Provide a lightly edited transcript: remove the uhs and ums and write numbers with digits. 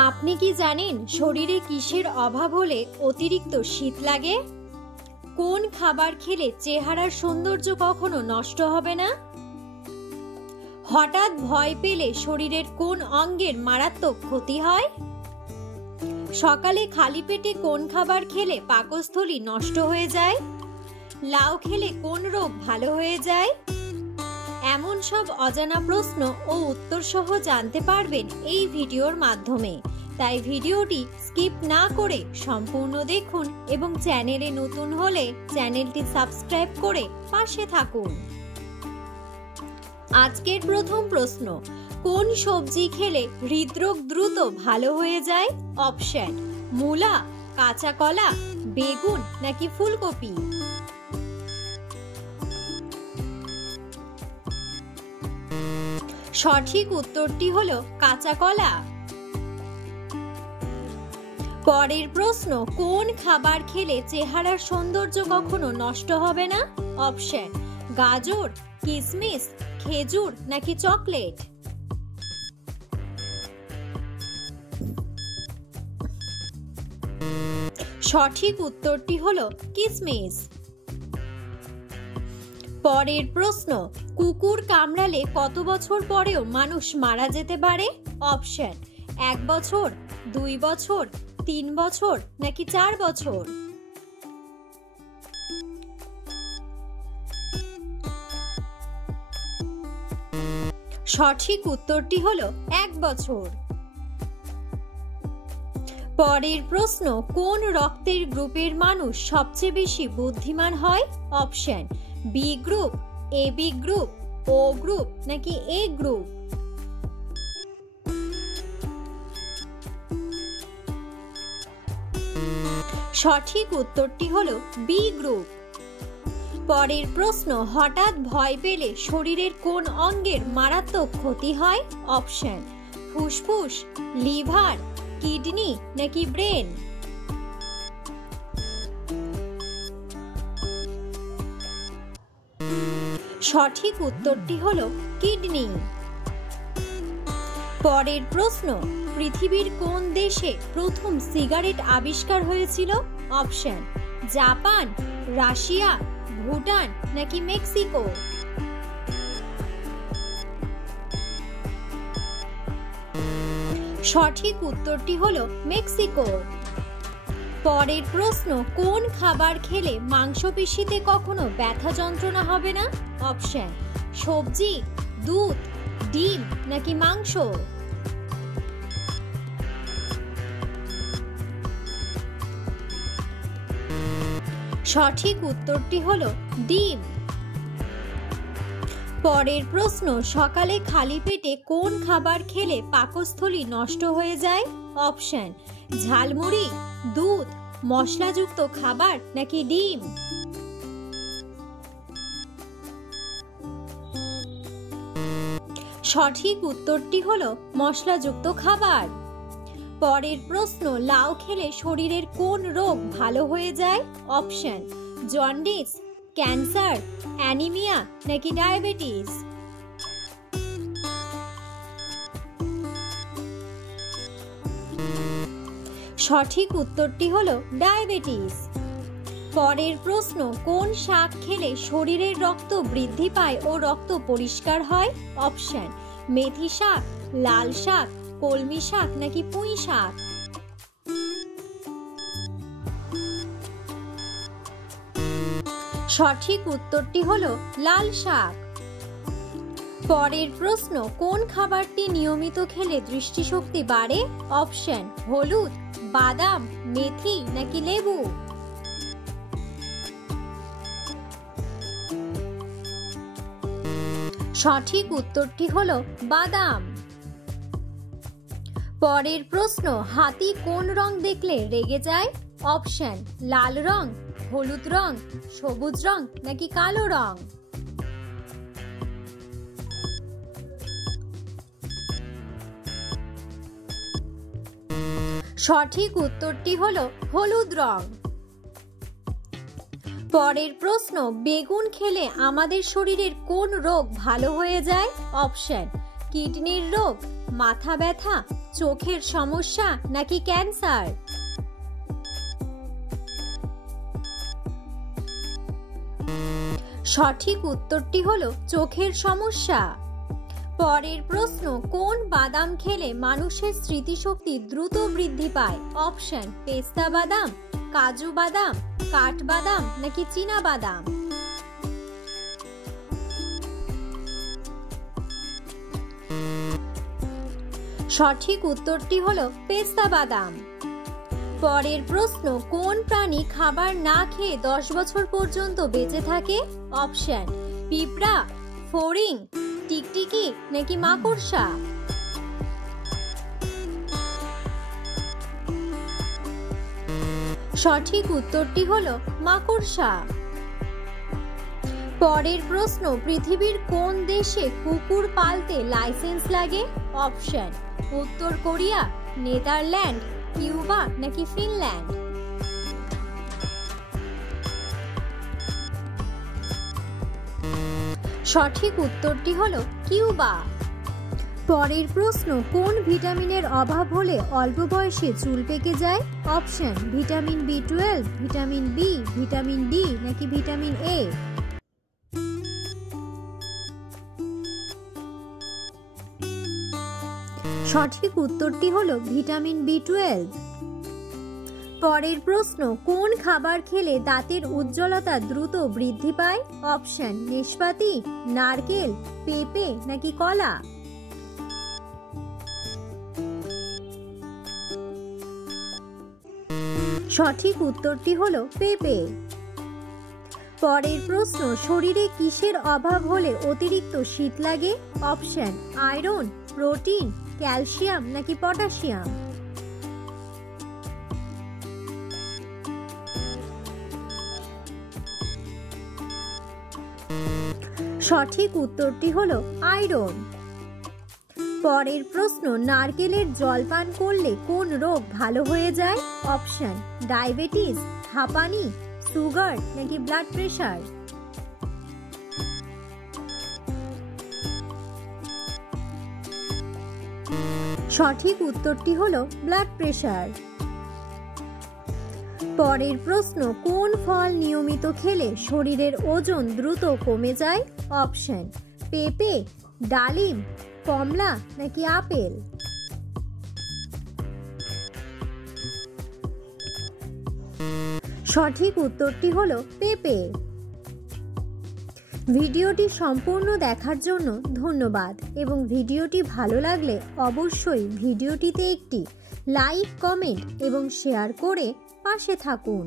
আপনি কি জানেন শরীরে কিসের অভাব হলে অতিরিক্ত শীত লাগে? কোন খাবার খেলে চেহারার সৌন্দর্য কখনো নষ্ট হবে না? হঠাৎ ভয় পেলে শরীরের কোন অঙ্গের মারাত্মক ক্ষতি হয়? সকালে খালি পেটে কোন খাবার খেলে পাকস্থলী নষ্ট হয়ে যায়? লাউ খেলে কোন রোগ ভালো হয়ে যায়? এমন সব অজানা প্রশ্ন ও উত্তর সহ জানতে পারবেন এই ভিডিওর মাধ্যমে। তাই ভিডিওটি স্কিপ না করে সম্পূর্ণ দেখুন এবং চ্যানেলে নতুন হলে চ্যানেলটি সাবস্ক্রাইব করে পাশে থাকুন। আজকের প্রথম প্রশ্ন, কোন সবজি খেলে হৃদরোগ দ্রুত ভালো হয়ে যায়? অপশন: মূলা, কাঁচা কলা, বেগুন নাকি ফুলকপি? সঠিক উত্তরটি হলো কাঁচা কলা। পরের প্রশ্ন, কোন খাবার খেলে চেহারার সৌন্দর্য কখনো নষ্ট হবে না? অপশন: গাজর, কিশমিশ, খেজুর নাকি চকলেট? সঠিক উত্তরটি হলো কিশমিশ। পরের প্রশ্ন, কুকুর কামড়ালে কত বছর পরেও মানুষ মারা যেতে পারে? অপশন: 1 বছর, 2 বছর, 3 বছর নাকি 4 বছর? সঠিক উত্তরটি হলো 1 বছর। পরের প্রশ্ন, কোন রক্তের গ্রুপের মানুষ সবচেয়ে বেশি বুদ্ধিমান হয়? Option: B group, A B group, O group নাকি এ গ্রুপ? সঠিক উত্তরটি হলো বি গ্রুপ। পরের প্রশ্ন, হঠাৎ ভয় পেলে শরীরের কোন অঙ্গের মারাত্মক ক্ষতি হয়? অপশন: ফুসফুস, লিভার, কিডনি নাকি ব্রেন? সঠিক উত্তরটি হলো কিডনি। পরের প্রশ্ন, পৃথিবীর কোন দেশে প্রথম সিগারেট আবিষ্কার হয়েছিল? অপশন: জাপান, রাশিয়া, ভুটান নাকি মেক্সিকো? সঠিক উত্তরটি হলো মেক্সিকো। পরের প্রশ্ন, কোন খাবার খেলে মাংসপেশিতে কখনো ব্যথা যন্ত্রণা হবে না? অপশন: সবজি, দুধ, ডিম নাকি মাংস? সঠিক উত্তরটি হলো ডিম। পরের প্রশ্ন, সকালে খালি পেটে কোন খাবার খেলে পাকস্থলী নষ্ট হয়ে যায়? অপশন: ঝালমুড়ি, দুধ, মশলাযুক্ত খাবার নাকি ডিম? সঠিক উত্তরটি হলো মশলাযুক্ত খাবার। পরের প্রশ্ন, লাউ খেলে শরীরের কোন রোগ ভালো হয়ে যায়? অপশন: জন্ডিস, ক্যান্সার, অ্যানিমিয়া নাকি ডায়াবেটিস? সঠিক উত্তরটি হলো ডায়াবেটিস। পরের প্রশ্ন, কোন শাক খেলে শরীরের রক্ত বৃদ্ধি পায় ও রক্ত পরিষ্কার হয়? অপশন: মেথি শাক, লাল শাক, কলমি শাক নাকি পুঁই শাক? সঠিক উত্তরটি হলো লাল শাক। পরের প্রশ্ন, কোন খাবারটি নিয়মিত খেলে দৃষ্টিশক্তি বাড়ে? অপশন: হলুদ, বাদাম, মেথি নাকি লেবু? সঠিক উত্তরটি হলো বাদাম। পরের প্রশ্ন, হাতি কোন রং দেখলে রেগে যায়? অপশন: লাল রং, হলুদ রং, সবুজ রং নাকি কালো রং? সঠিক উত্তরটি হলো হলুদ রং। পরের প্রশ্ন, বেগুন খেলে আমাদের শরীরের কোন রোগ ভালো হয়ে যায়? অপশন: কিডনির রোগ, মাথা ব্যথা, চোখের সমস্যা নাকি ক্যান্সার? সঠিক উত্তরটি হলো চোখের সমস্যা। পরের প্রশ্ন, কোন বাদাম খেলে মানুষের স্মৃতিশক্তি দ্রুত বৃদ্ধি পায়? অপশন: পেস্তা বাদাম, কাজু বাদাম, কাঠবাদাম নাকি চীনা বাদাম? সঠিক উত্তরটি হলো পেস্তা বাদাম। পরের প্রশ্ন, কোন প্রাণী খাবার না খেয়ে 10 বছর পর্যন্ত বেঁচে থাকে? অপশন: পিঁপড়া, ফড়িং, টিকটিকি নাকি মাকড়সা? সঠিক উত্তরটি হলো মাকড়সা। পরের প্রশ্ন, পৃথিবীর কোন দেশে কুকুর পালতে লাইসেন্স লাগে? অপশন: উত্তর কোরিয়া, নেদারল্যান্ড, কিউবা নাকি ফিনল্যান্ড? সঠিক উত্তরটি হলো কিউবা। পরের প্রশ্ন, কোন ভিটামিনের অভাব হলে অল্প বয়সে চুল পেকে যায়? Option: vitamin B12, vitamin B, vitamin D নাকি ভিটামিন এ? সঠিক উত্তরটি হলো ভিটামিন B12। পরের প্রশ্ন, কোন খাবার খেলে দাঁতের উজ্জ্বলতা দ্রুত বৃদ্ধি পায়? অপশন: নাশপাতি, নারকেল, পেঁপে নাকি কলা? সঠিক উত্তরটি হলো পেঁপে। পরের প্রশ্ন, শরীরে কিসের অভাব হলে অতিরিক্ত শীত লাগে? অপশন: আয়রন, প্রোটিন, ক্যালসিয়াম নাকি পটাশিয়াম? সঠিক উত্তরটি হলো আয়রন। পরের প্রশ্ন, নারকেলের জল পান করলে কোন রোগ ভালো হয়ে যায়? অপশন: ডায়াবেটিস, হাঁপানি, সুগার নাকি ব্লাড প্রেশার? সঠিক উত্তরটি হলো ব্লাড প্রেশার। পরের প্রশ্ন, কোন ফল নিয়মিত খেলে শরীরের ওজন দ্রুত কমে যায়? অপশন: পেঁপে, ডালিম, কমলা নাকি আপেল? সঠিক উত্তরটি হলো পেঁপে। ভিডিওটি সম্পূর্ণ দেখার জন্য ধন্যবাদ এবং ভিডিওটি ভালো লাগলে অবশ্যই ভিডিওটিতে একটি লাইক, কমেন্ট এবং শেয়ার করে পাশে থাকুন।